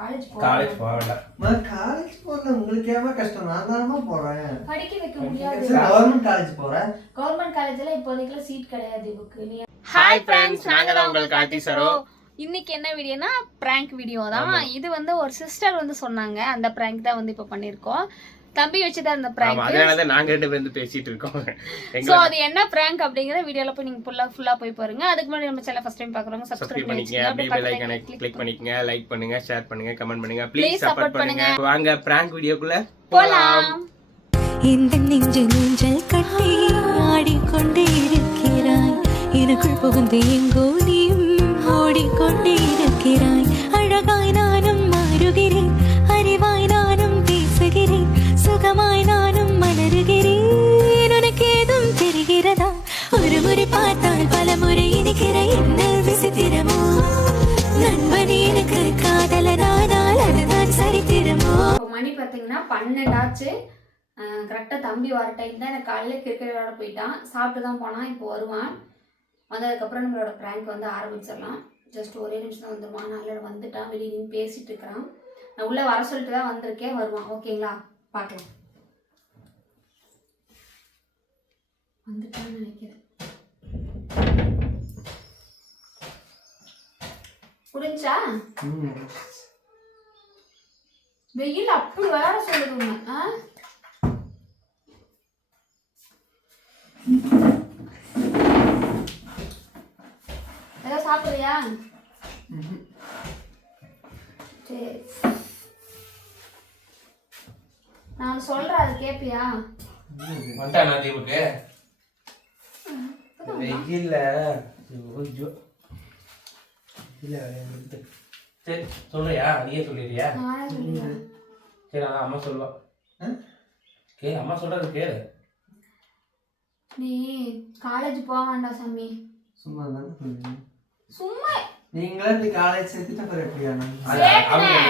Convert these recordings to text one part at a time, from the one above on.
College college போக போக வேண்டாம். நான் காலேஜ் போறது உங்களுக்கு ஏமா கஷ்டம்? நான் தானமா போறேன். படிக்க வைக்க முடியாது. கவர்மெண்ட் காலேஜ் போறேன். கவர்மெண்ட் காலேஜ்ல இப்போதைக்கு சீட் கிடையாது இவக்கு ஹாய் ஃப்ரெண்ட்ஸ் நாங்க தான் உங்கள் கார்த்தி சரோ இன்னைக்கு என்ன வீடியோனா prank வீடியோ தான். இது வந்து ஒரு சிஸ்டர் வந்து சொன்னாங்க. அந்த prank தான் வந்து இப்போ பண்ணியிருக்கோம் தம்பி வச்சுதான் அந்த ஆமா prank. அதனால தான் நாங்க ரெண்டு பேரும் பேசிட்டு இருக்கோம். எங்களை அது என்ன prank அப்படிங்கிற வீடியோல போய் நீங்க ஃபுல்லா ஃபுல்லா போய் பாருங்க. அதுக்கு முன்னாடி நம்ம சேனல் ஃபர்ஸ்ட் டைம் பாக்குறவங்க சப்ஸ்கிரைப் பண்ணிக்கங்க. அப்படியே பெல் கிளிக் பண்ணிக்கங்க. லைக் பண்ணுங்க ஷேர் பண்ணுங்க கமெண்ட் பண்ணுங்க. ப்ளீஸ் Please சப்போர்ட் support பண்ணுங்க. வாங்க பிராங்க் வீடியோக்குள்ள போலாம். இந்த நெஞ்சு நெஞ்சல் கட்டி ஆடிக்கொண்டே இருக்கிறாய். எனக்குள் புகுந்து எங்கோ நீயும் ஓடிக்கொண்டே இருக்கிறாய். அழகாய் நானும் மாறுகிறேன் பன்னெண்டாச்சு. கரெக்டாக தம்பி வர டைம் தான். எனக்கு காலையில் கிரிக்கெட் விளாட போயிட்டான். சாப்பிட்டு தான் போனான். இப்போ வருவான். வந்ததுக்கப்புறம் நம்மளோட ப்ராங்க் வந்து ஆரம்பிச்சிடலாம். ஜஸ்ட் ஒரே நிமிஷம் தான் வந்துடுவான் நல்ல வந்துட்டான். வெளியே நின்று பேசிட்டு இருக்கிறான். நான் உள்ளே வர சொல்லிட்டு தான் வந்திருக்கேன். வருவான். ஓகேங்களா? பார்க்கலாம். வந்துட்டான்னு நினைக்கிறேன். முடிஞ்சா வெயில் அப்படி விளையாட சொல்லுது உன்னை, ஆ? ஏதாவது சாப்பிடுறியா? சரி. நான் சொல்றேன் அது கேப்பியா? தீவுக்கு வெயில்ல ஐயோ இல்ல சரி சொல்றியா? நீயே சொல்லிடுறியா சரி அதான் அம்மா சொல்லுவா. கே அம்மா சொல்றது கேளு. நீ காலேஜ் போக வேண்டாம் சாமி. சும்மா தானே சொல்லுங்க சும்மா. நீங்களே இப்படி காலேஜ் சேர்த்துட்டு அப்புறம் எப்படியா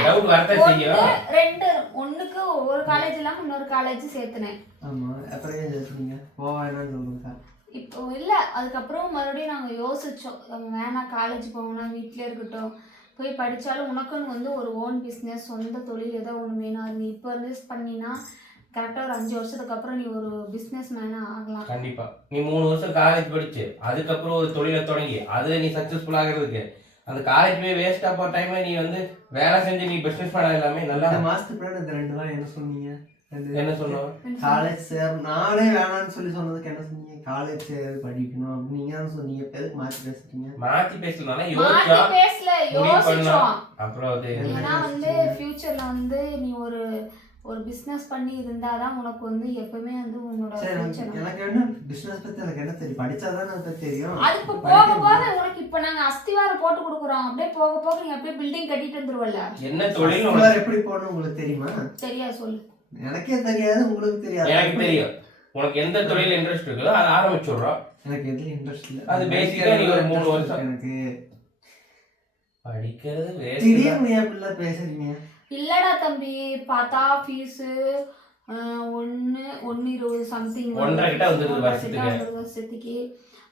டவுட் ஒண்ணு, செய்யும். ரெண்டு ஒண்ணுக்கு ஒரு காலேஜ் இல்லாம இன்னொரு காலேஜ் சேர்த்துனேன். ஆமா அப்புறம் ஏன் சேர்த்துனீங்க? போவேன்னு சொல்லுங்க. இப்போ இல்ல அதுக்கப்புறம் மறுபடியும் நாங்க யோசிச்சோம். வேணாம் காலேஜ் போகணும் வீட்டிலே இருக்கட்டும். போய் படிச்சாலும் உனக்குன்னு வந்து ஒரு ஓன் பிஸ்னஸ் சொந்த தொழில் ஏதோ ஒன்று வேணும். அது நீ இப்போ இருந்து பண்ணினா கரெக்டாக ஒரு அஞ்சு வருஷத்துக்கு அப்புறம் நீ ஒரு பிஸ்னஸ் மேனாக ஆகலாம். கண்டிப்பா. நீ மூணு வருஷம் காலேஜ் படிச்சு அதுக்கப்புறம் ஒரு தொழிலை தொடங்கி அதுல நீ சக்சஸ்ஃபுல் ஆகிறதுக்கு. அந்த காலேஜ் போய் வேஸ்டா போற டைம்ல நீ வந்து வேலை செஞ்சு நீ பிசினஸ் பண்ண எல்லாமே நல்லா இந்த மாசத்துக்கு பின்னாடி இந்த ரெண்டு நாள் என்ன சொன்னீங்க? என்ன சொன்னோம்? காலேஜ் சேர் நானே வேணாம்னு சொல்லி சொன்னதுக்கு என்ன சொன்னீங்க? காலேஜ் சேர் படிக்கணும் அப்படின்னு நீங்க தான் சொன்னீங்க. எதுக்கு மாத்தி பேசுறீங்க மாத்தி யோசிச்சா பேசல யோசிச்சோம். அப்புறம் அது ஏன்னா வந்து ஃபியூச்சர்ல வந்து நீ ஒரு ஒரு பிஸ்னஸ் பண்ணி இருந்தாதான் உனக்கு வந்து எப்பவுமே வந்து உன்னோட எனக்கு- எனக்கு என்ன பிசினஸ் பத்தி எனக்கு என்ன தெரியும்? படிச்சாதானே பத்தி தெரியும். அது இப்போ போக போக உனக்கு இப்போ நாங்க அஸ்திவாரம் போட்டு கொடுக்குறோம். அப்படியே போக போக நீ அப்படியே பில்டிங் கட்டிட்டு வந்துருவல்ல. என்ன தொழில் எப்படி போகணும் உங்களுக்கு தெரியுமா? சரியா சொல்லு. எனக்கே தெரியாது உங்களுக்கு தெரியாது. எனக்கு தெரியும். உனக்கு எந்த தொழில் இன்ட்ரெஸ்ட் இருக்குதோ அதை ஆரம்பிச்சுடுறோம் எனக்கு எதுல இன்ட்ரெஸ்ட் இல்ல. அது ஆ நீ ஒரு மூணு வருஷம். எனக்கு படிக்கிறது திடீர்னு ஏன் இப்படிலாம் பேசுறீங்க? இல்லடா தம்பி பார்த்தா ஃபீஸு ஒன்று ஒன்று இருபது சம்திங் ஒன்றரை கிட்ட வந்துருது வருஷத்துக்கு. வருஷத்துக்கு.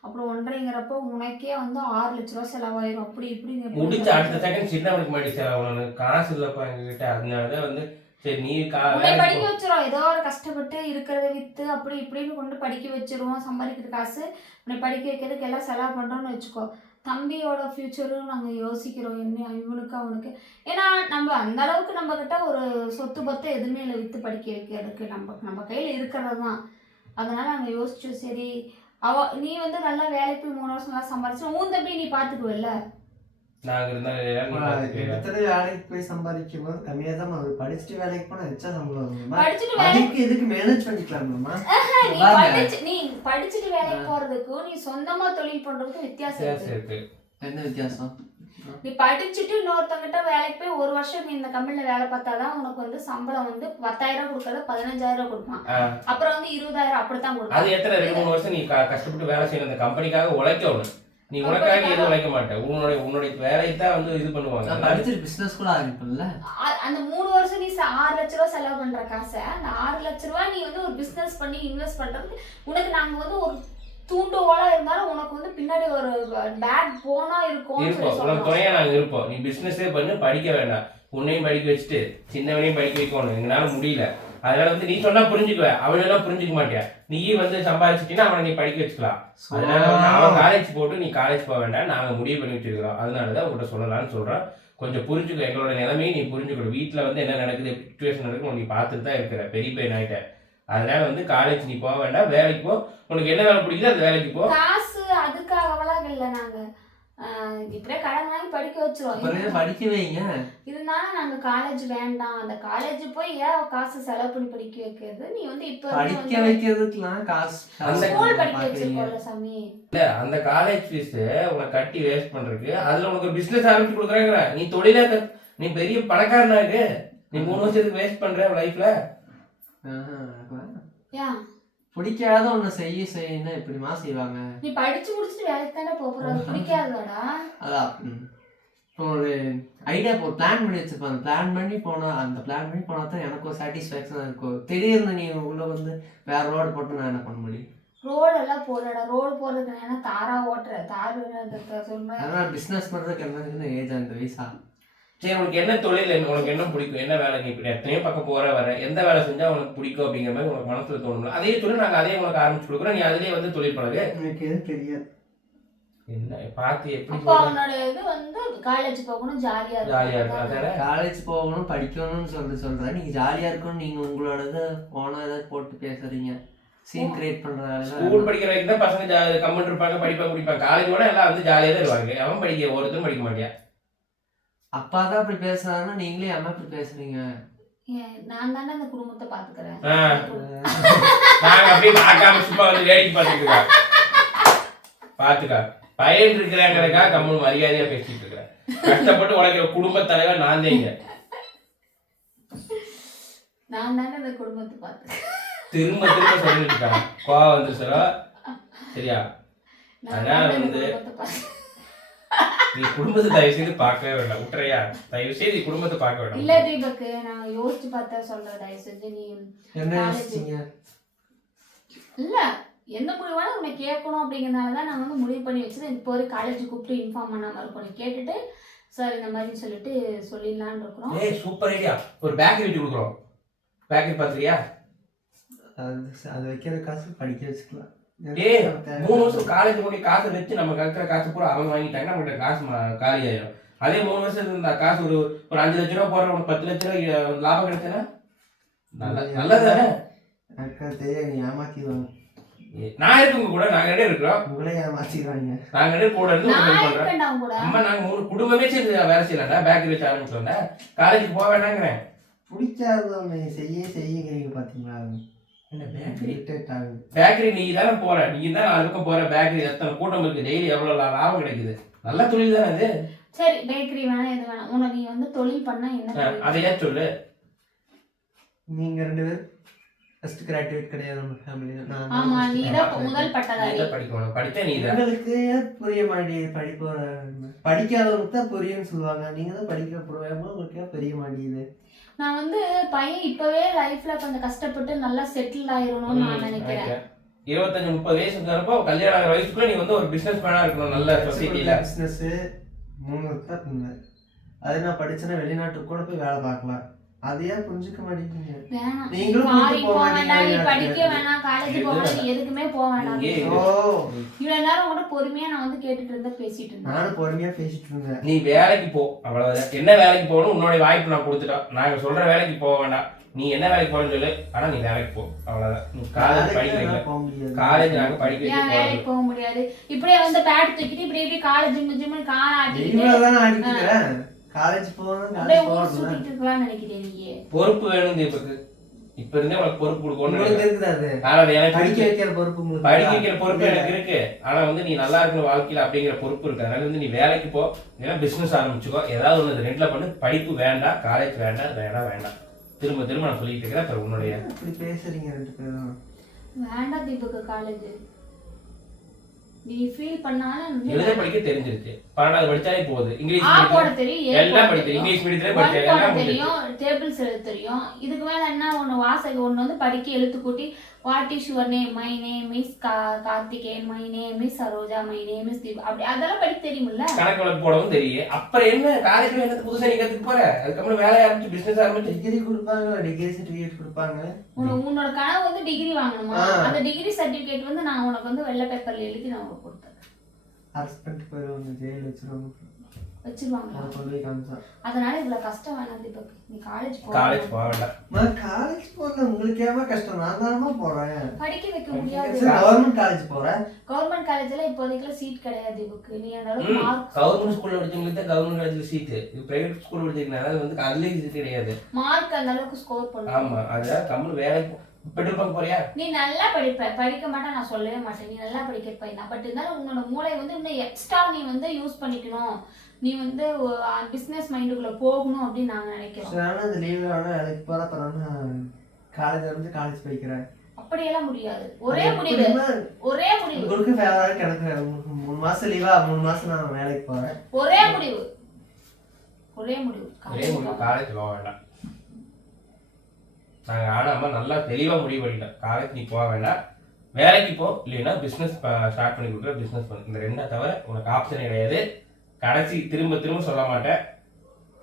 அப்புறம் ஒன்றரைங்கிறப்போ உனக்கே வந்து ஆறு லட்ச ரூபா செலவாயிரும். அப்படி இப்படி நீ எப்படி முடிச்ச அடுத்த செகண்ட் சின்னவனுக்கு மாடி செலவு காசு இல்லப்பா எங்ககிட்ட. அதனாலதான் வந்து சரி நீ படிக்க. வச்சிரும். ஏதோ ஒரு கஷ்டப்பட்டு இருக்கிறத வித்து அப்படி இப்படின்னு கொண்டு படிக்க வச்சிருவோம். சம்பாதிக்கிற காசு. உன்னை படிக்க வைக்கிறதுக்கு எல்லாம் செலவு பண்றோம்னு வச்சுக்கோ. தம்பியோட ஃபியூச்சரும் நாங்கள் யோசிக்கிறோம். என்ன இவனுக்கு அவனுக்கு. ஏன்னா நம்ம அந்த அளவுக்கு நம்ம கிட்ட ஒரு சொத்து பத்து எதுவுமே இல்லை வித்து படிக்க வைக்கிறதுக்கு. நம்ம நம்ம கையில் இருக்கிறது தான். அதனால நாங்கள் யோசிச்சோம் சரி அவ நீ வந்து நல்லா வேலைக்கு மூணு வருஷம் நல்லா சம்பாரிச்சு உன் தம்பி நீ பார்த்துக்குவல்ல? நாங்க இருந்தா நீ பாத்துக்கிறியா? எடுத்துட்டு வேலைக்கு போய் சம்பாதிக்கும் போது கம்மியா தான் அவர் படிச்சுட்டு வேலைக்கு போனா எச்சா சம்பளம் அதுக்கு இதுக்கு மேனேஜ் பண்ணிக்கலாம்மா நீ வாங்க. படிச்சு நீ படிச்சுட்டு வேலைக்கு போறதுக்கும் நீ சொந்தமா தொழில் பண்றதுக்கும் வித்தியாசம் இருக்கு என்ன வித்தியாசம் நீ படிச்சுட்டு இன்னொருத்தங்கிட்ட வேலைக்கு போய் ஒரு வருஷம் நீ இந்த கம்பெனில வேலை பார்த்தாதான் உனக்கு வந்து சம்பளம் வந்து பத்தாயிரம் கொடுக்கறது பதினஞ்சாயிரம் கொடுப்பான் ஆ, அப்புறம் வந்து இருபதாயிரம் அப்படித்தான் அது கொடுப்பான் எத்தனை ரெண்டு மூணு வருஷம் நீ கஷ்டப்பட்டு வேலை செய்யணும் அந்த கம்பெனிக்காக உழைக்கணும் நீ உனக்காக நீ எதுவும் உழைக்க மாட்டே. உன்னுடைய உன்னுடைய வேலையை தான் வந்து இது பண்ணுவாங்க. படிச்சுட்டு பிசினஸ் கூட ஆரம்பிப்பல அ- அந்த மூணு வருஷம் நீ ஆறு லட்ச ரூபா செலவு பண்ற காசை அந்த ஆறு லட்ச ரூபா நீ வந்து ஒரு பிசினஸ் பண்ணி இன்வெஸ்ட் பண்றதுக்கு உனக்கு நாங்க வந்து ஒரு தூண்டுகோலா இருந்தாலும் உனக்கு வந்து பின்னாடி ஒரு பேக் போனா இருக்கும்னு இருப்போம். உனக்கு துணையா நாங்க இருப்போம். நீ பிசினஸே பண்ணு படிக்க வேண்டாம் உன்னையும் படிக்க வச்சுட்டு சின்னவனையும் படிக்க வைக்கணும். எங்களால முடியல. அதனால வந்து நீ சொன்னா புரிஞ்சுக்குவ. அவனெல்லாம் புரிஞ்சுக்க மாட்டியா? நீ வந்து சம்பாதிச்சிட்டீங்கன்னா அவனை நீ படிக்க வச்சுக்கலாம். அதனால வந்து அவன் காலேஜ் போட்டு நீ காலேஜ் போக வேண்டாம். நாங்க முடிவு பண்ணி வச்சிருக்கிறோம். அதனால தான் உங்கள்கிட்ட சொல்லலாம்னு சொல்றோம் கொஞ்சம் புரிஞ்சுக்கோ. எங்களோட நிலைமையை நீ புரிஞ்சுக்கணும். வீட்டில் வந்து என்ன நடக்குது சுச்சுவேஷன் நடக்குது நீ பார்த்துட்டு தான் இருக்கிற பெரிய பையன் ஆகிட்ட அதனால வந்து காலேஜ் நீ போக வேண்டாம். வேலைக்கு போ. உனக்கு என்ன வேலை பிடிக்குதோ அந்த வேலைக்கு போ. காசு அதுக்காகவெல்லாம் இல்லை நாங்க. ஆஹ் இப்படியே கடன் படிக்க வச்சிருவோம். படிக்க வைங்க. இருந்தாலும் நாங்க காலேஜ் வேண்டாம். அந்த காலேஜ் போய் ஏன் காசு செலவு பண்ணி படிக்க வைக்கிறது? நீ வந்து இப்ப படிக்க வைக்கிறதுக்குலாம் காசு அந்த ஸ்கூல் படிக்க. வச்சிருக்கோம்ல சாமி. இல்ல அந்த காலேஜ் ஃபீஸ் உனக்கு கட்டி வேஸ்ட் பண்றதுக்கு அதுல உனக்கு பிசினஸ் ஆரம்பிச்சு கொடுக்குறாங்க நீ தொழிலே நீ பெரிய பணக்காரனா இருக்கு நீ மூணு வருஷத்துக்கு வேஸ்ட் பண்ற லைஃப்ல பிடிக்காத ஒண்ணு செய்ய செய்யணும் இப்படிமா செய்வாங்க. நீ படிச்சு முடிச்சுட்டு வேலைக்கு தானே போற? அது பிடிக்காதடா. அதான் ஒரு ஐடியா போ பிளான் பண்ணி வச்சிருப்பாங்க பிளான் பண்ணி போனா அந்த பிளான் பண்ணி போனா தான் எனக்கு ஒரு சாட்டிஸ்ஃபேக்ஷனாக இருக்கும். திடீர்னு நீ உள்ள வந்து வேற ரோடு போட்டு நான் என்ன பண்ண முடியும்? ரோடு எல்லாம் போடடா ரோடு போடுறதுக்கு ஏன்னா தாரா ஓட்டுற தார் அந்த சொல்ற அதனால பிசினஸ் பண்றதுக்கு என்ன ஏஜ் அந்த வயசா? சரி உனக்கு என்ன தொழில் என்ன- உனக்கு என்ன பிடிக்கும்? என்ன வேலை நீ இப்படி எத்தனையோ பக்கம் போற வர எந்த வேலை செஞ்சா உனக்கு பிடிக்கும் அப்படிங்கிற மாதிரி உனக்கு மனசுல தோணும் அதே தொழில் நாங்க அதே உனக்கு ஆரம்பிச்சு கொடுக்குறோம். நீ அதுலயே வந்து தொழில் பழகு. எனக்கு எது தெரியாது. என்ன பார்த்து எப்படி? அவனோட இது வந்து காலேஜ் போகணும் ஜாலியா ஜாலியா இருக்கும் காலேஜ் போகணும் படிக்கணும்னு சொல்லி சொல்றேன். நீங்க ஜாலியா இருக்கணும் நீங்க உங்களோட போன ஏதாவது போட்டு பேசுறீங்க? சீன் கிரியேட் பண்ற ஸ்கூல் படிக்கிற வரைக்கும் தான் பசங்க கம்முன்னு இருப்பாங்க படிப்பாங்க குடிப்பாங்க காலேஜ் கூட எல்லாம் வந்து ஜாலியா தான் இருப்பாங்க. அவன் படிக்க ஒருத்தரும் படிக்க மாட்டியா? அப்பா தான் அப்படி பேசுறாங்கன்னா நீங்களே அம்மா இப்படி பேசுறீங்க? ஏன், நான் தானே அந்த குடும்பத்தை பாத்துக்கிறேன் ஆ. நாங்க அப்படியே பார்க்காம சும்மா வந்து வேடிக்கை பாத்துக்கா பையன் இருக்கிறாங்கிறக்கா கம்முன்னு மரியாதையா பேசிட்டு இருக்கிறேன் கஷ்டப்பட்டு உழைக்கிற குடும்ப தலைவர் நான் தான் இங்க. நான் தானே அந்த குடும்பத்தை பாத்துக்கிறேன் திரும்ப திரும்ப சொல்லிட்டு இருக்காங்க. கோவம் வந்து சார் சரியா? அதனால வந்து-. நீ குடும்பத்தை தயவு செய்து பார்க்கவே வேண்டாம். விட்டுறையா தயவு செய்து நீ குடும்பத்தை பார்க்க இல்ல வேண்டாம் தீபக்கு நான் யோசிச்சு பார்த்தா சொல்றேன் தயவு செஞ்சு நீ என்ன. யோசிச்சீங்க? இல்ல. எந்த முடிவாலும் உன்னை கேட்கணும் அப்படிங்கறதுனால தான் நான் வந்து முடிவு பண்ணி வச்சது இப்போ ஒரு காலேஜ் கூப்பிட்டு இன்ஃபார்ம் பண்ணாம இருக்கும். நீ கேட்டுட்டு சார் இந்த மாதிரி சொல்லிட்டு சொல்லிடலான்னு இருக்கிறோம். ஏய் சூப்பர் ஐடியா ஒரு பேக்கரி வச்சு கொடுக்குறோம். பேக்கரி பார்த்துறியா அது அது வைக்கிற காசு படிக்க வச்சுக்கலாம். ஏய், மூணு வருஷம் காலேஜ் போய் காசை வச்சு நம்ம கற்கிற காசு பூரா அவங்க வாங்கிட்டாங்கன்னா நம்மகிட்ட காசு ம- காலி ஆயிடும் அதே மூணு வருஷம் இந்த காசு ஒரு ஒரு அஞ்சு லட்ச ரூபா போடுற ஒரு பத்து லட்ச ரூபா லாபம் கிடைச்சனா நல்ல நல்லதானே எனக்கு அது தெரியாது. நீ ஏமாத்திடுவாங்க. ஏய், நான் இருக்கு உங்க கூட நாங்க ரெண்டு இருக்கிறோம். உங்களே ஏமாத்திடுவாங்க நாங்க ரெண்டு கூட இருந்து அம்மா நாங்க மூணு குடும்பமே சேர்ந்து வேலை செய்யலாம்டா. பேக்கரி வச்சு ஆரம்பிச்சோம்டா காலேஜுக்கு போக வேண்டாங்கிறேன். பிடிக்காத ஒன்று செய்ய செய்யுங்கிறீங்க பார்த்தீங்களா என்ன பேக்கரி இரிட்டேட் ஆகுது பேக்கரி நீ தானே போற. நீ தான் நாலு பக்கம் போற. பேக்கரி எத்தனை கூட்டம் இருக்கு? டெய்லி எவ்வளவு லாபம் கிடைக்குது. நல்ல தொழில் தானே அது. சரி பேக்கரி வேணாம் எது வேணாம் உன்னை நீ வந்து தொழில் பண்ணா என்ன? அதையா சொல்லு. நீங்க ரெண்டு பேரும் ஃபர்ஸ்ட் கிராஜுவேட் கிடையாது நம்ம ஃபேமிலியில நான் ஆமா நீ தான். முதல் நீ பட்டதாரி. தான் படிக்கணும். படிச்சா நீ தான் உங்களுக்கு புரிய மாட்டேங்குது. படிப்பு படிக்காதவங்களுக்கு தான் புரியும்னு சொல்லுவாங்க. நீங்க தான் படிக்க புரியாம உங்களுக்கு புரிய மாட்டேங்குது. நான் வந்து பையன் இப்பவே லைஃப்ல கொஞ்சம் கஷ்டப்பட்டு நல்லா செட்டில் ஆயிரணும்னு நான் நினைக்கிறேன். இருபத்தஞ்சு முப்பது வயசு இருக்கிறப்போ கல்யாணம் ஆகிற வயசுக்குள்ள நீ வந்து ஒரு பிசினஸ் மேனா இருக்கணும் நல்ல சொசைட்டில பிஸ்னஸ் மூணு தான் அது நான் படிச்சேன்னா வெளிநாட்டுக்கு கூட போய் வேலை பார்க்கலாம். அதையே புரிஞ்சுக்க நீங்களும் கூட்டிட்டு போக வேண்டாம் மாட்டீங்க படிக்க வேணாம் காலேஜ் போக வேணாம் நீ எதுக்குமே போக வேண்டாம் இங்கே ஓ. இவ்வளவு நேரம் கூட பொறுமையா நான் வந்து கேட்டுட்டு இருந்தா பேசிட்டு இருந்தேன். நானும் பொறுமையா பேசிட்டு இருந்தேன். நீ வேலைக்கு போ அவ்வளவுதான். என்ன வேலைக்கு போகணும் உன்னோட வாய்ப்பு நான் கொடுத்துட்டோம் நாங்க சொல்ற வேலைக்கு போக வேண்டாம். நீ என்ன வேலைக்கு போகணும்னு சொல்லு. ஆனா நீ வேலைக்கு போ அவ்வளவுதான். நீ காலேஜ் வேலைக்கு படிக்கிறீங்க என்னால போக முடியாது. காலேஜ் நாங்க படிக்க வேலைக்கு போக முடியாது? இப்படியே வந்து பேட் தூக்கிட்டு இப்படி இப்படி காலேஜ் ஜிம்மு காலை காலேஜ் போகணும் நினைக்கிறேன் நீ பொறுப்பு வேணும் தீபக்கு இப்ப இருந்தே உனக்கு பொறுப்பு கொடுக்கணும் இருக்குது அது? படிக்க இருக்கு. வைக்கிற பொறுப்பு படிக்க இருக்கா? வைக்கிற பொறுப்பு எனக்கு இருக்கு. ஆனா வந்து நீ நல்லா இருக்கிற வாழ்க்கையில அப்படிங்கிற பொறுப்பு இருக்கு. அதனால வந்து நீ வேலைக்கு போ. இல்லைன்னா பிசினஸ் ஆரம்பிச்சுக்கோ. ஏதாவது ஒன்று ரெண்டுல பண்ணு. படிப்பு வேண்டாம் காலேஜ் வேண்டாம் வேண்டாம் வேண்டாம் திரும்ப திரும்ப நான் சொல்லிட்டு இருக்கிறேன். அப்புறம் உன்னுடைய இப்படி பேசுறீங்க ரெண்டு பேரும்? வேண்டாம் தீபக்கு காலேஜ் நீ ஃபீல் பண்ணாலும் எழுத படிக்க தெரிஞ்சிருச்சு பன்னெண்டாவது படிச்சாலே போகுது. இங்கிலீஷ் ஆ போட தெரியும் எல்லாம் போட படிச்சு தெரியும். இங்கிலீஷ் மீடியத்துல படிச்ச எல்லாம். தெரியும் டேபிள்ஸ் எழுத தெரியும். இதுக்கு மேல என்ன ஒண்ணு வாசகம் ஒண்ணு வந்து படிக்க எழுத்து கூட்டி what is your name my name is Karthikeyan my name is Saroja my name is Deepa அப்படி அதெல்லாம் படிக்க தெரியுமில்ல கணக்கு வழக்கு போடவும் தெரியும் அப்புறம் என்ன? காலேஜ்ல என்ன புதுசா நீ கத்துக்க போற? அதுக்கப்புறம் வேலை ஆரம்பிச்சு பிசினஸ் ஆரம்பிச்சு. டிகிரி கொடுப்பாங்க டிகிரி சர்டிஃபிகேட் கொடுப்பாங்க உன- உன்னோட கனவு வந்து டிகிரி வாங்கணுமா. அந்த டிகிரி சர்டிபிகேட் வந்து நான் உனக்கு வந்து வெள்ளை பேப்பர்ல எழுதி நான் உனக்கு கொடுத்தேன் அரெஸ்ட் பண்ணிட்டு போயிடுவாங்க ஜெயில் வச்சிருவாங்க. வச்சிருவாங்களா அதனால இவ்வளவு கஷ்டம் வேணாம் தீபக். நீ காலேஜ் காலேஜ் போக வேண்டாம். நான் காலேஜ் போறேன் உங்களுக்கு ஏமா கஷ்டம்? நான் தானமா போறேன். படிக்க வைக்க முடியாது. கவர்மெண்ட் காலேஜ் போறேன். கவர்மெண்ட் காலேஜ்ல இப்போதைக்குள்ள சீட் கிடையாது தீபக் நீ மார்க் கவர்மெண்ட் ஸ்கூல்ல படிச்சவங்களுக்கு தான் கவர்மெண்ட் காலேஜ்ல சீட்டு இது பிரைவேட் ஸ்கூல்ல படிச்சிருக்கனால வந்து அதுலயும் சீட் கிடையாது. மார்க் அந்த அளவுக்கு ஸ்கோர் பண்ணு ஆமா கம்மல் வேலைக்கு பெட்ரோல் பங்க் போறியா நீ நல்லா படிப்ப. படிக்க மாட்டேன் நான் சொல்லவே மாட்டேன். நீ நல்லா படிக்கிற பையன் பட் இருந்தாலும் உன்னோட மூளை வந்து இன்னும் எக்ஸ்ட்ரா நீ வந்து யூஸ் பண்ணிக்கணும். நீ வந்து பிசினஸ் மைண்டுக்குள்ள போகணும் அப்படின்னு நாங்க நினைக்கிறோம். நானும் இந்த லீவ்ல வேலைக்கு போறேன். அப்புறம் காலேஜ் வந்து காலேஜ் படிக்கிறேன் அப்படியெல்லாம் முடியாது. ஒரே முடிவு. ஒரே முடிவு. உங்களுக்கு எனக்கு உங்களுக்கு மூணு மாசம் லீவா மூணு மாசம் நான் வேலைக்கு போறேன். ஒரே முடிவு. ஒரே முடிவு. ஒரே முடிவு. காலேஜ் போக வேண்டாம். நாங்கள் ஆனாம நல்லா தெளிவாக முடிவு பண்ணிட்டோம். காலேஜ் நீ போக வேண்டாம். வேலைக்கு போ. இல்லைன்னா பிஸ்னஸ் ஸ்டார்ட் பண்ணி கொடுக்குற பிஸ்னஸ் பண்ணு. இந்த ரெண்டா தவிர உனக்கு ஆப்ஷன் கிடையாது. கடைசி திரும்ப திரும்ப சொல்ல மாட்டேன்.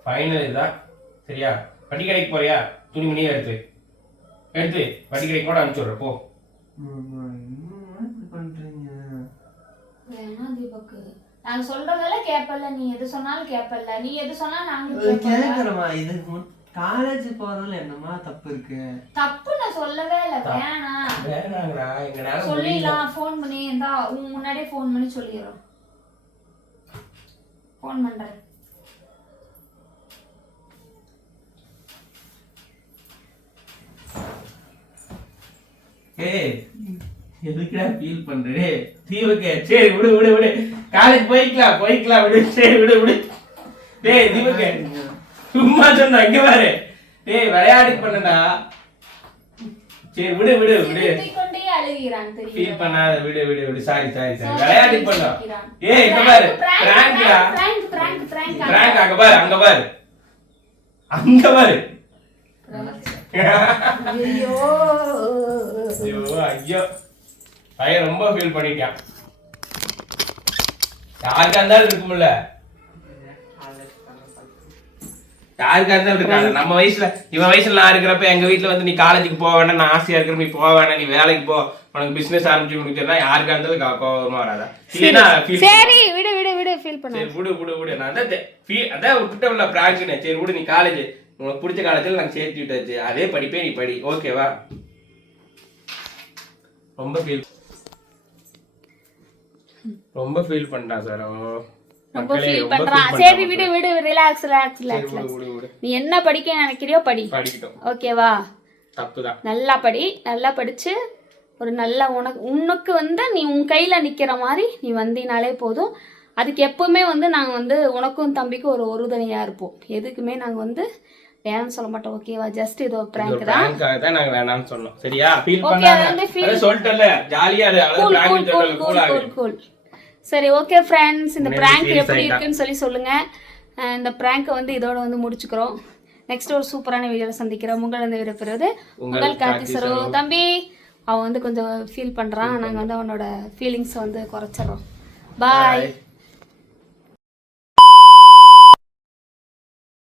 ஃபைனல் இதுதான் சரியா? வட்டி கடைக்கு போறியா துணிமணியே எடுத்து. எடுத்து. வட்டி கடைக்கு கூட அனுப்பிச்சி விட்ற போ வேணா நாங்க சொல்றதெல்லாம் கேப்பல்ல நீ எது சொன்னாலும் கேப்பல்ல நீ எது சொன்னாலும் நாங்களும் இது கேட்போம்ல. கேக்குறமா இது காலேஜ் போறதுல என்னமா தப்பு இருக்கு? தப்பு நான் சொல்லவே இல்ல. வேணாம். வேணாங்கடா. முடியல சொல்லிடலாம். ஃபோன் பண்ணி இருந்தா உன் முன்னாடியே ஃபோன் பண்ணி சொல்லிடுறோம். ஃபோன் பண்றேன் ஏய் எதுக்குடா ஃபீல் பண்றே? தீவுக்கு சரி விடு விடு விடு. காலேஜ் போய்க்கலாம் போய்க்கலாம் விடு. சரி விடு விடு. டேய் தீவுக்கு. சும்மா சொன்ன இங்க பாரு. டேய் விளையாடி பண்ணடா சரி விடு விடு விடு. சிரித்துக் கொண்டே அழுகிறான் ஃபீல் தெரியுமா பண்ணாத விடு விடு விடு. சாரி சாரி சாரி விளையாடி. ஏய் இங்க பாரு. பிராங்க்டா. பிராங்க் அங்க பாரு அங்க பாரு. அங்க பாரு. ஐயோ. ஐயோ ஐயோ. பையன் ரொம்ப ஃபீல் பண்ணிட்டான். யாருக்கா இருந்தாலும் இருக்கும்ல யாருக்கா இருந்தாலும் இருக்காங்க நம்ம வயசுல இவன் வயசுல நான் இருக்கிறப்ப எங்க வீட்ல வந்து நீ காலேஜுக்கு போக வேண்டாம் நான் ஆசையா இருக்கிற நீ போக வேண்டாம் நீ வேலைக்கு போ உனக்கு பிசினஸ் ஆரம்பிச்சு முடிச்சா யாருக்கா இருந்தாலும் கா- கோவமா வராதா. சரி விடு விடு விடு ஃபீல் பண்ண. சரி விடு விடு விடு. நான் தான் தெ- feel- அதான் விட்ட உள்ள பிராங்க்னு சரி விடு நீ காலேஜ் உனக்கு பிடிச்ச காலேஜில் நாங்கள் சேர்த்து விட்டாச்சு. அதே படிப்பே நீ படி. ஓகேவா ரொம்ப ஃபீல் ரொம்ப ஃபீல் பண்ணிட்டான் சார். ரொம்ப ஃபீல் பண்றான் சரி விடு விடு ரிலாக்ஸ் ரிலாக்ஸ் ரிலாக்ஸ் நீ என்ன படிக்க நினைக்கிறியோ படி. ஓகேவா நல்லா படி நல்லா படிச்சு ஒரு நல்ல உனக்கு உனக்கு வந்து நீ உன் கையில் நிற்கிற மாதிரி நீ வந்தினாலே போதும். அதுக்கு எப்பவுமே வந்து நாங்கள் வந்து உனக்கும் தம்பிக்கும் ஒரு உறுதுணையாக இருப்போம். எதுக்குமே நாங்கள் வந்து வேணும்னு சொல்ல மாட்டோம். ஓகேவா ஜஸ்ட் இது ஒரு ப்ராங்க் தான். தான் நாங்கள் வேணாம்னு சொன்னோம். சரியா? ஃபீல் பண்ணாத. சொல்லிட்டல ஜாலியா இரு. அவ்வளவு பிராங்க் சொல்லல கூல் கூல் கூல் சரி ஓகே ஃப்ரெண்ட்ஸ் இந்த ப்ராங்க் எப்படி. இருக்குன்னு சொல்லி சொல்லுங்கள் இந்த ப்ராங்கை வந்து இதோட வந்து முடிச்சுக்கிறோம். நெக்ஸ்ட் ஒரு சூப்பரான வீடியோவில் சந்திக்கிறோம். உங்கள் வந்து விடைபெறுவது உங்கள் கார்த்தி சரோ. தம்பி அவன் வந்து கொஞ்சம் ஃபீல் பண்ணுறான் நாங்கள் வந்து அவனோட ஃபீலிங்ஸை வந்து குறைச்சிட்றோம். பாய்.